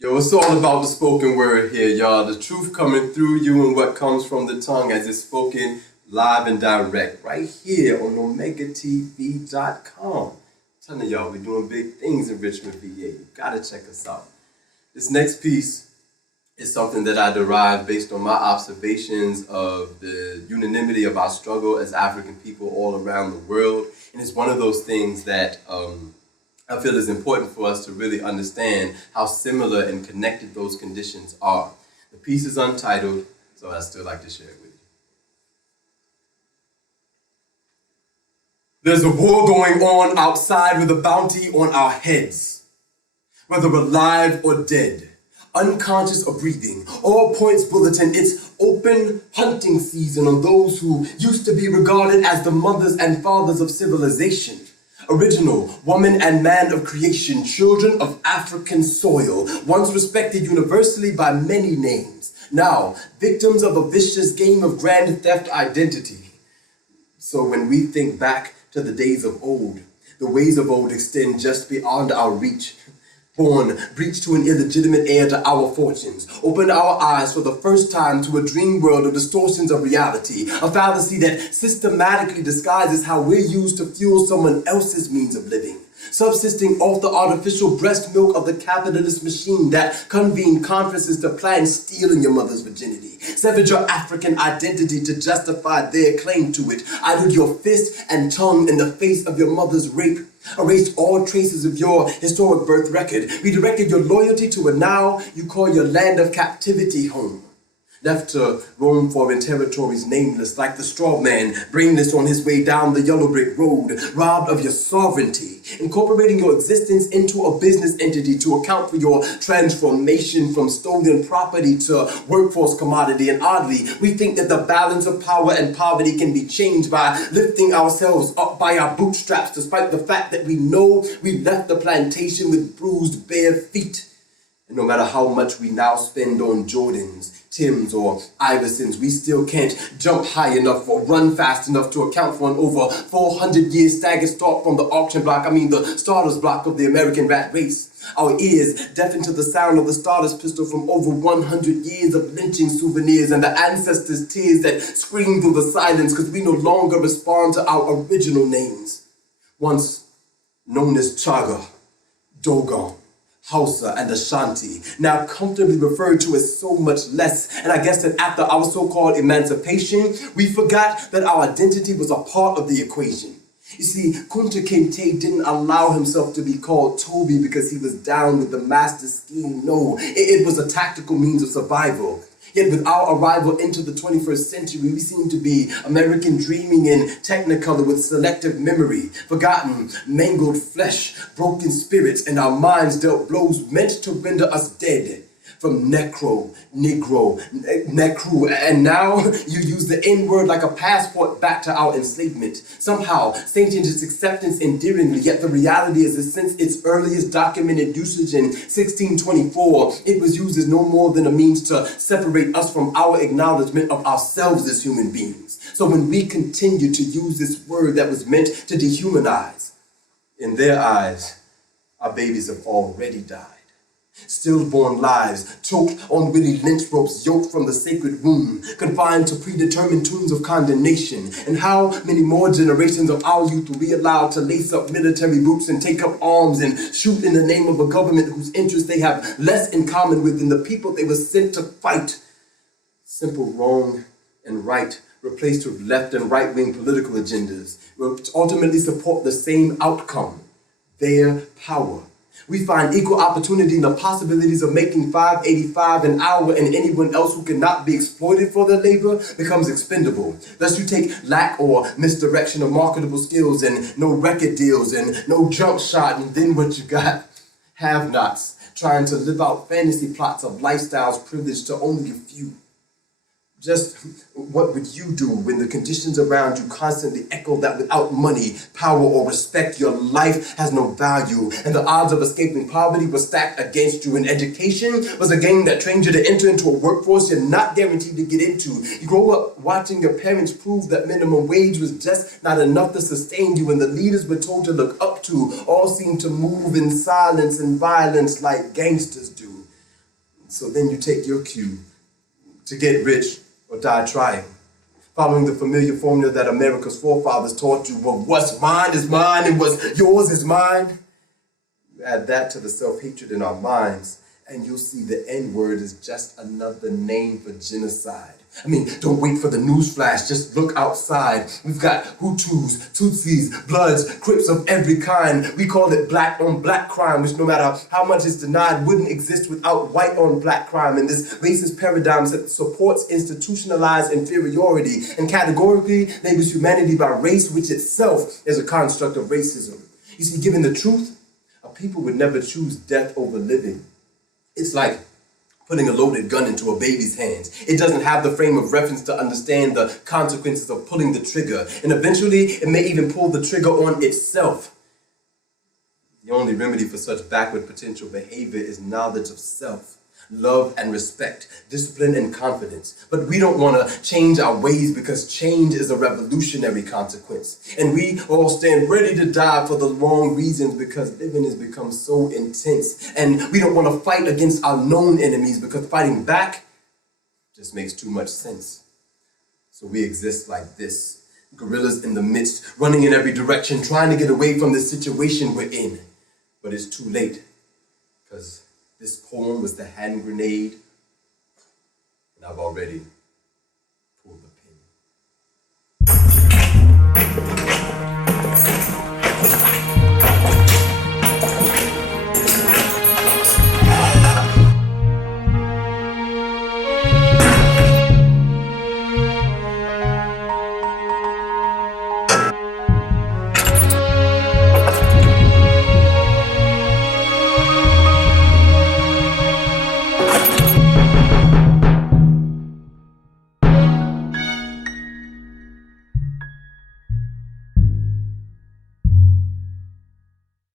Yo, it's all about the spoken word here, y'all. The truth coming through you and what comes from the tongue as it's spoken live and direct right here on NomegaTV.com. Telling y'all, we're doing big things in Richmond, VA. You gotta check us out. This next piece is something that I derived based on my observations of the unanimity of our struggle as African people all around the world. And it's one of those things that I feel is important for us to really understand how similar and connected those conditions are. The piece is untitled, so I still like to share it with you. There's a war going on outside with a bounty on our heads. Whether we're alive or dead, unconscious or breathing, all points bulletin, it's open hunting season on those who used to be regarded as the mothers and fathers of civilization. Original, woman and man of creation, children of African soil, once respected universally by many names, now victims of a vicious game of grand theft identity. So when we think back to the days of old, the ways of old extend just beyond our reach. Born, breach to an illegitimate heir to our fortunes, opened our eyes for the first time to a dream world of distortions of reality, a fallacy that systematically disguises how we're used to fuel someone else's means of living, subsisting off the artificial breast milk of the capitalist machine that convened conferences to plan stealing your mother's virginity, severed your African identity to justify their claim to it, idled your fist and tongue in the face of your mother's rape, erased all traces of your historic birth record, redirected your loyalty to a now you call your land of captivity home. Left to roam foreign territories nameless like the straw man, brainless on his way down the yellow brick road, robbed of your sovereignty, incorporating your existence into a business entity to account for your transformation from stolen property to workforce commodity. And oddly, we think that the balance of power and poverty can be changed by lifting ourselves up by our bootstraps, despite the fact that we know we left the plantation with bruised bare feet. And no matter how much we now spend on Jordans, Tims, or Iversons, we still can't jump high enough or run fast enough to account for an over 400-year staggered start from the auction block, the starter's block of the American rat race. Our ears deafened to the sound of the starter's pistol from over 100 years of lynching souvenirs and the ancestors' tears that scream through the silence because we no longer respond to our original names. Once known as Chaga, Dogon, Hausa, and Ashanti, now comfortably referred to as so much less. And I guess that after our so-called emancipation, we forgot that our identity was a part of the equation. You see, Kunta Kinte didn't allow himself to be called Toby because he was down with the master scheme. No, it was a tactical means of survival. Yet with our arrival into the 21st century, we seem to be American dreaming in Technicolor with selective memory, forgotten, mangled flesh, broken spirits, and our minds dealt blows meant to render us dead. From necro, negro, necru, and now you use the N-word like a passport back to our enslavement. Somehow, sanctioned its acceptance endearingly, yet the reality is that since its earliest documented usage in 1624, it was used as no more than a means to separate us from our acknowledgement of ourselves as human beings. So when we continue to use this word that was meant to dehumanize, in their eyes, our babies have already died. Stillborn lives, choked on witty lynch ropes, yoked from the sacred womb, confined to predetermined tunes of condemnation. And how many more generations of our youth will we allow to lace up military boots and take up arms and shoot in the name of a government whose interests they have less in common with than the people they were sent to fight? Simple wrong and right replaced with left and right-wing political agendas will ultimately support the same outcome, their power. We find equal opportunity in the possibilities of making $5.85 an hour, and anyone else who cannot be exploited for their labor becomes expendable. Thus you take lack or misdirection of marketable skills and no record deals and no jump shot, and then what you got? Have-nots trying to live out fantasy plots of lifestyles privileged to only a few. Just what would you do when the conditions around you constantly echo that without money, power, or respect, your life has no value, and the odds of escaping poverty were stacked against you, and education was a game that trained you to enter into a workforce you're not guaranteed to get into. You grow up watching your parents prove that minimum wage was just not enough to sustain you, and the leaders we're told to look up to all seem to move in silence and violence like gangsters do. So then you take your cue to get rich or die trying, following the familiar formula that America's forefathers taught you. Well, what's mine is mine and what's yours is mine. You add that to the self-hatred in our minds, and you'll see the N-word is just another name for genocide. I mean, don't wait for the news flash, just look outside. We've got Hutus, Tutsis, Bloods, Crips of every kind. We call it black on black crime, which no matter how much is denied, wouldn't exist without white on black crime. And this racist paradigm that supports institutionalized inferiority and categorically labels humanity by race, which itself is a construct of racism. You see, given the truth, a people would never choose death over living. It's like putting a loaded gun into a baby's hands. It doesn't have the frame of reference to understand the consequences of pulling the trigger. And eventually, it may even pull the trigger on itself. The only remedy for such backward potential behavior is knowledge of self, love and respect, discipline and confidence. But we don't want to change our ways because change is a revolutionary consequence. And we all stand ready to die for the wrong reasons because living has become so intense. And we don't want to fight against our known enemies because fighting back just makes too much sense. So we exist like this, gorillas in the midst, running in every direction, trying to get away from the situation we're in. But it's too late because this poem was the hand grenade, and I've already